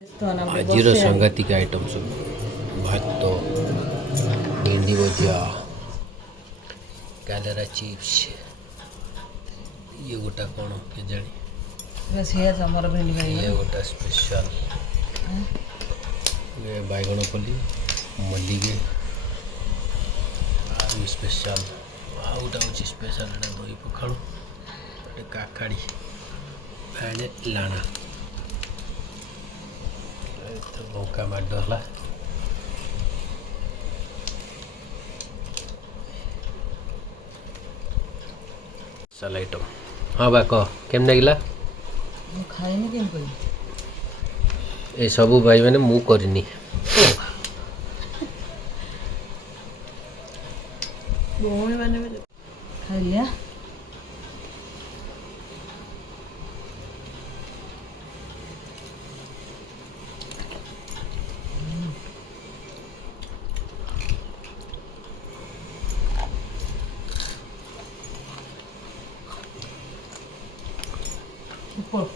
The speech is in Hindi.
आज सांघातिक आइटम सब भात भेंडी भजिया कालेरा चिप्स ये गोटा कौन के जानी ये गोटा स्पेशल ये बैगण पल्ली मल्ली के स्पेशल आउटा हूँ स्पेशल दही पखाड़ काकाड़ी आने लाना तो मौका मार डरला सल आइटम हाँ बा कह केम लगिला खाइनी केम कोई ए सबू भाई मैंने मु करनी भौणी माने खाइलिया ऊपर